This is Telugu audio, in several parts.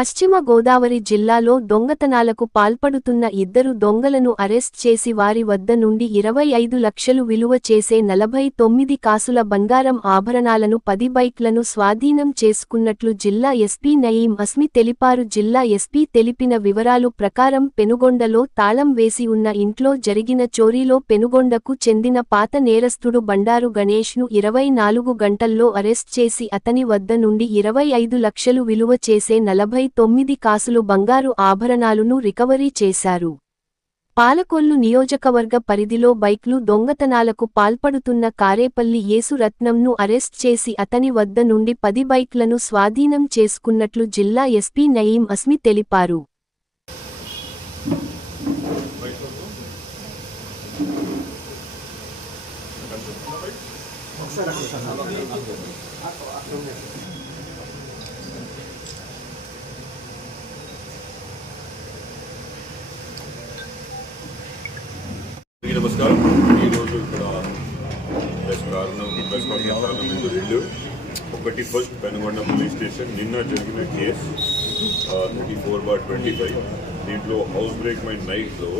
పశ్చిమ గోదావరి జిల్లాలో దొంగతనాలకు పాల్పడుతున్న ఇద్దరు దొంగలను అరెస్ట్ చేసి వారి వద్ద నుండి ఇరవై ఐదు లక్షలు విలువ చేసే నలభై తొమ్మిది కాసుల బంగారం ఆభరణాలను పది బైక్లను స్వాధీనం చేసుకున్నట్లు జిల్లా ఎస్పీ నయీం అస్మి తెలిపారు. జిల్లా ఎస్పీ తెలిపిన వివరాలు ప్రకారం పెనుగొండలో తాళం వేసి ఉన్న ఇంట్లో జరిగిన చోరీలో పెనుగొండకు చెందిన పాత నేరస్తుడు బండారు గణేష్ను ఇరవై నాలుగు గంటల్లో అరెస్ట్ చేసి అతని వద్ద నుండి ఇరవై ఐదు లక్షలు విలువ చేసే నలభై తొమ్మిది కాసులు బంగారు ఆభరణాలును రికవరీ చేశారు. పాలకొల్లు నియోజకవర్గ పరిధిలో బైక్లు దొంగతనాలకు పాల్పడుతున్న కారేపల్లి యేసురత్నంను అరెస్ట్ చేసి అతని వద్ద నుండి పది బైక్లను స్వాధీనం చేసుకున్నట్లు జిల్లా ఎస్పీ నయీం అస్మి తెలిపారు. ఈ నమస్కారం ఈరోజు ఇక్కడ ప్రెస్ కారణం ప్రెస్ కాన్ఫరెన్స్ కారణం రెండు ఒకటి ఫస్ట్ పెనుగొండ పోలీస్ స్టేషన్. నిన్న జరిగిన case thirty four bar twenty five దీంట్లో హౌస్ బ్రేక్ మై నైట్లో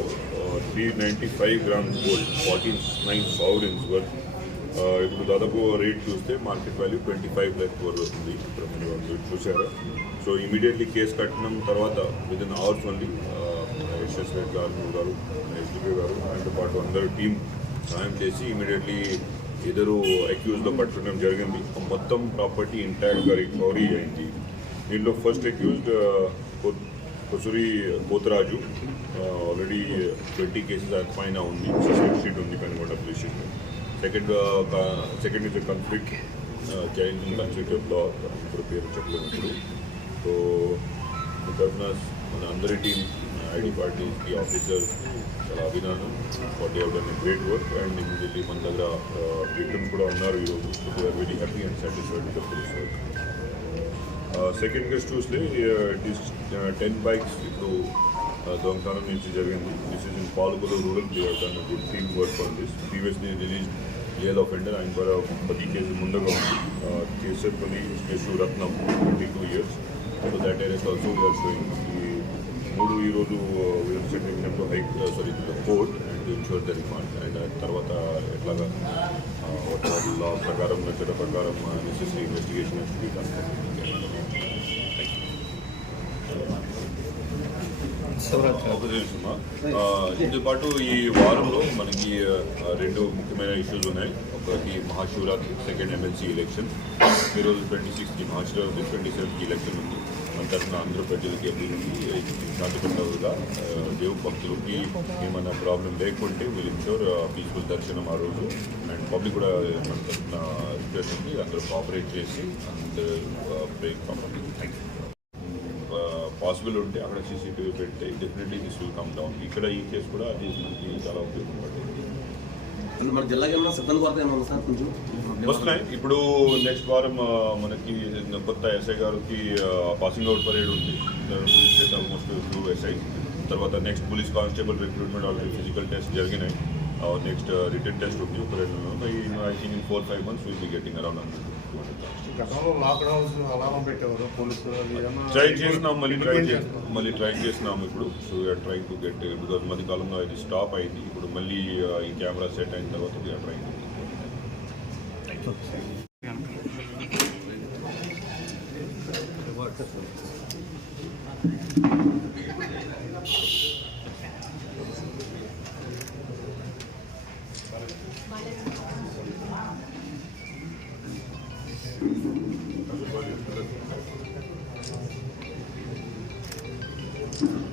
three ninety five grams gold forty nine thousands worth ఇప్పుడు దాదాపు రేట్ చూస్తే market value twenty five lakh వరకు వస్తుంది ఇప్పుడు మీరు సో ఇమీడియట్లీ కేసు కట్టిన తర్వాత within hours only S S red గారు ఎస్డిపి గారు ఆయనతో పాటు అందరూ టీం సాయం చేసి ఇమీడియట్లీ ఇద్దరు అక్యూజ్లో పట్టుకోవడం జరిగింది. మొత్తం ప్రాపర్టీ ఇంటాక్ట్గా రికవరీ అయింది. దీంట్లో first accused Kosuri Kotharaju already twenty cases ఆయన పైన ఉంది. సస్పెక్ట్ షీట్ ఉంది Kanugonda police station second second is conflict child conflict law ఇప్పుడు పేరు చెప్పలేదు సో తరఫున మన అందరి టీం ఐడి పార్టీస్కి ఆఫీసర్స్ చాలా అభినందన far day done great work and immediately మన దగ్గర విక్టమ్స్ కూడా ఉన్నారు ఈరోజు so we are very happy and satisfied with the police work second case చూస్తే ఇట్ ఈస్ టెన్ బైక్స్ ఇప్పుడు uh, దొంగతనం నుంచి జరిగింది దిస్ ఇస్ ఇన్ పాలకులు rural player done good team work on this previously release real offender ఆయన కూడా పది కేసు ముందుగా ఉంది Kesarpalli case Ratnam twenty two years so that arrest also we are showing ఈ మూడు ఈరోజు we are sending them to high sorry court and insure the remand and తర్వాత ఎట్లాగా లా ప్రకారం చట్ట ప్రకారం నెసెసరీ ఇన్వెస్టిగేషన్ దీంతో పాటు ఈ వారంలో మనకి రెండు ముఖ్యమైన ఇష్యూస్ ఉన్నాయి. ఒకటి Mahashivratri second M L C election ఈరోజు ట్వంటీ సిక్స్కి మహాశివరాత్రి ట్వంటీ సెవెన్కి ఎలక్షన్ ఉంది. తరఫున అందరూ ప్రజలకి అభివృద్ధి శాంతిపూర్ణంగా దేవు భక్తులకి ఏమైనా ప్రాబ్లం లేకుంటే విల్ ఇన్షూర్ పీస్ఫుల్ దర్శనం ఆ రోజు. అండ్ పబ్లిక్ కూడా మన తరఫున రిక్వెస్ట్ ఉంది అందరూ కోఆపరేట్ చేసి అందరూ బ్రేక్ పంపండి థ్యాంక్ యూ పాసిబుల్ ఉంటే అక్కడ సీసీటీవీ పెడితే definitely this will come down ఇక్కడ ఈ కేసు కూడా అది మనకి చాలా ఉపయోగపడుతుంది. మన జిల్లాకి ఏమన్నా సిబ్బంది కొరత ఏమన్నా సార్? కొంచెం వస్తున్నాయి. ఇప్పుడు నెక్స్ట్ వారం మనకి కొత్త ఎస్ఐ గారికి పాసింగ్ అవుట్ పరేడ్ ఉంది. ఆల్మోస్ట్ టూ ఎస్ఐ తర్వాత next police constable recruitment already physical test జరిగినాయి. our next uh, written test would be open by in, I think in 4-5 months we'll be getting around try చేసినాం మళ్ళీ ట్రై మళ్ళీ ట్రై చేసినాం ఇప్పుడు. So we are trying to get because మధ్య కాలంలో ఇది స్టాప్ అయింది. ఇప్పుడు మళ్ళీ uh, ఈ కెమెరా సెట్ అయిన తర్వాత వీఆర్ ట్రైంగ్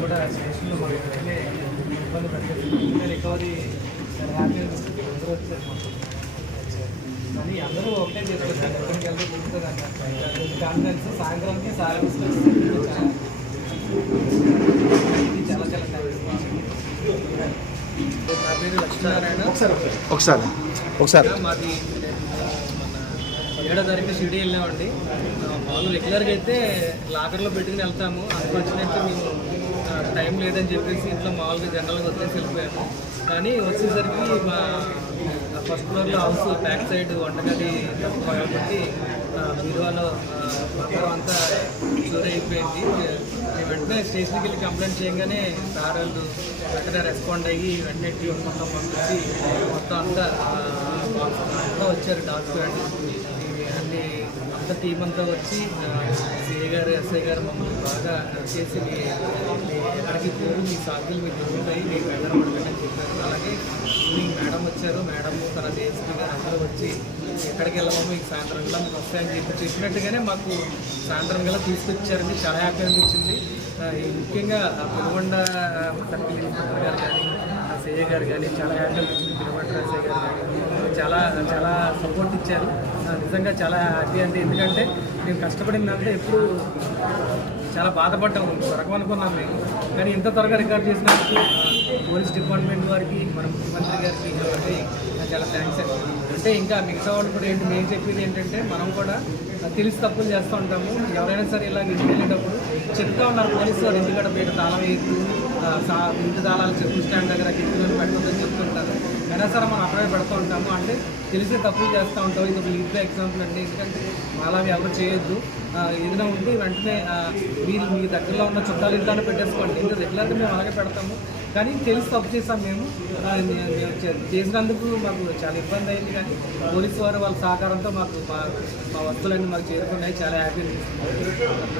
కూడా స్టేషన్లో మనకి ఇబ్బంది పెట్టలేదు రికవరీ చాలా అనిపిస్తుంది అందరూ వచ్చారు కానీ అందరూ ఒకటే చేసుకొచ్చారు ఎక్కడికి వెళ్తే కుదురుతుంది అన్నారు కాన్ఫిడెన్స్ సాయంత్రానికి చాలా చాలా నా పేరు లక్ష్మీనారాయణ ఒకసారి. ఒకసారి మాది ఏడో తారీఖు షిరిడి వెళ్ళామండి. మామూలు రెగ్యులర్గా అయితే లాకర్లో పెట్టుకుని వెళ్తాము. అన్ఫార్చునేట్గా మేము ఆ, టైం లేదని చెప్పేసి ఇంట్లో మామూలుగా జనరల్గా వచ్చేసి వెళ్ళిపోయాము. కానీ వచ్చేసరికి మా ఫస్ట్ ఫ్లోర్లో హౌస్ బ్యాక్ సైడ్ వంటగది కాబట్టి బీరువాలో ఆ, అంతా చోరీ అయిపోయింది వెంటనే స్టేషన్కి వెళ్ళి కంప్లైంట్ చేయగానే సార్ వాళ్ళు వెంటనే రెస్పాండ్ అయ్యి వెంటనే టీం మొత్తం పంపించి మొత్తం అంతా అంతా వచ్చారు డాక్టర్ అన్ని అంతా టీం అంతా వచ్చి సిఏ గారు ఎస్ఐ గారు మమ్మల్ని బాగా చేసి మీ ఎక్కడికి పోయి మీ సాధ్యులు మీకు దొరుకుతాయి మీకు వెళ్ళడం అని చెప్పారు. అలాగే ఈవినింగ్ మేడం వచ్చారు. మేడం తర్వాత ఏసీ గారు అందరూ వచ్చి ఎక్కడికి వెళ్ళామో మీకు సాయంత్రం గల మీకు వస్తాయని చెప్పి చెప్పినట్టుగానే మాకు సాయంత్రం గల తీసుకొచ్చారండి. చాలా హ్యాపీ అనిపించింది. ముఖ్యంగా ఆ పెనుగొండ సర్కిల్ గారు కానీ ఆ సేయ గారు కానీ చాలా హ్యాపీ అనిపించింది. తిరుమల రాజయ్య గారు కానీ చాలా చాలా సపోర్ట్ ఇచ్చారు. నిజంగా చాలా హ్యాపీ అండి ఎందుకంటే మేము కష్టపడిందంటే ఎప్పుడు చాలా బాధపడ్డాము త్వరగా అనుకున్నాం మేము కానీ ఇంత త్వరగా రికార్డ్ చేసినందుకు పోలీస్ డిపార్ట్మెంట్ వారికి మన ముఖ్యమంత్రి గారికి కాబట్టి చాలా థ్యాంక్స్ అండి. అంటే ఇంకా మిగతా వాళ్ళు కూడా ఏంటి మేము చెప్పేది ఏంటంటే మనం కూడా తెలిసి తప్పులు చేస్తూ ఉంటాము. ఎవరైనా సరే ఇలా వెళ్ళేటప్పుడు చెప్తా ఉన్నారు పోలీసు వారు. ఎందుకంటే బయట తాళం వేయద్దు సా- ఇంటి తాళాలు చెప్పు స్టాండ్ దగ్గర కిటికీలో పెట్టొద్దని చెప్తుంటారు. అయినా సరే మనం అక్కడే పెడుతూ ఉంటాము. అంటే తెలిసి తప్పులు చేస్తూ ఉంటాం ఇది ఒక లీడ్ ఎగ్జాంపుల్ అండి ఎందుకంటే మాలావి ఎవరు చేయొద్దు. ఏదైనా ఉంటే వెంటనే మీరు మీ దగ్గరలో ఉన్న చుట్టాలు ఇంట్లోనే పెట్టేసుకోండి. ఇంకా రెగ్యులర్గా మేము అలాగే పెడతాము. కానీ తెలిసి తప్పు చేసాం మేము. చే- చేసినందుకు మాకు చాలా ఇబ్బంది అయింది. కానీ పోలీసు వారు వాళ్ళ సహకారంతో మాకు మా మా వస్తువులన్నీ మాకు చేరుకున్నాయి. చాలా హ్యాపీ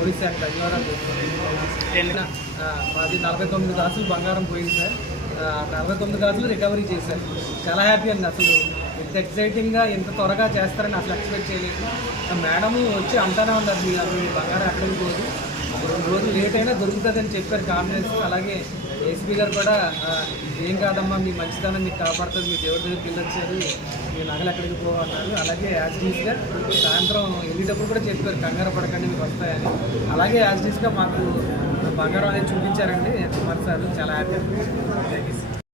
పోలీస్ శాఖ ధన్యవాదాలు. మాది నలభై తొమ్మిది దాసులు బంగారం పోయింది సార్. నలభై తొమ్మిది గాజులు రికవరీ చేశారు. చాలా హ్యాపీ అండి అసలు. ఇంత ఎక్సైటింగ్గా ఇంత త్వరగా చేస్తారని అసలు ఎక్స్పెక్ట్ చేయలేదు. మేడము వచ్చి అంటానే ఉన్నారు మీ మీ బంగారం ఎక్కడికి పోదు రెండు రోజులు లేట్ అయినా దొరుకుతుందని చెప్పారు కాన్ఫిడెన్స్ అలాగే ఏసీపీ గారు కూడా ఏం కాదమ్మా మీ మంచితనం మీకు కాపాడుతుంది మీ దేవుడి దగ్గరికి వెళ్ళొచ్చారు మీ నగలు ఎక్కడికి పోవన్నారు. అలాగే యాజ్ డీస్గా సాయంత్రం వెళ్ళేటప్పుడు కూడా చెప్పారు కంగారు పడకండి మీకు వస్తాయని. అలాగే యాజ్ డీస్గా మాకు బంగారం అనేది చూపించారండి. కుమార్ సార్ చాలా హ్యాపీ థ్యాంక్ యూ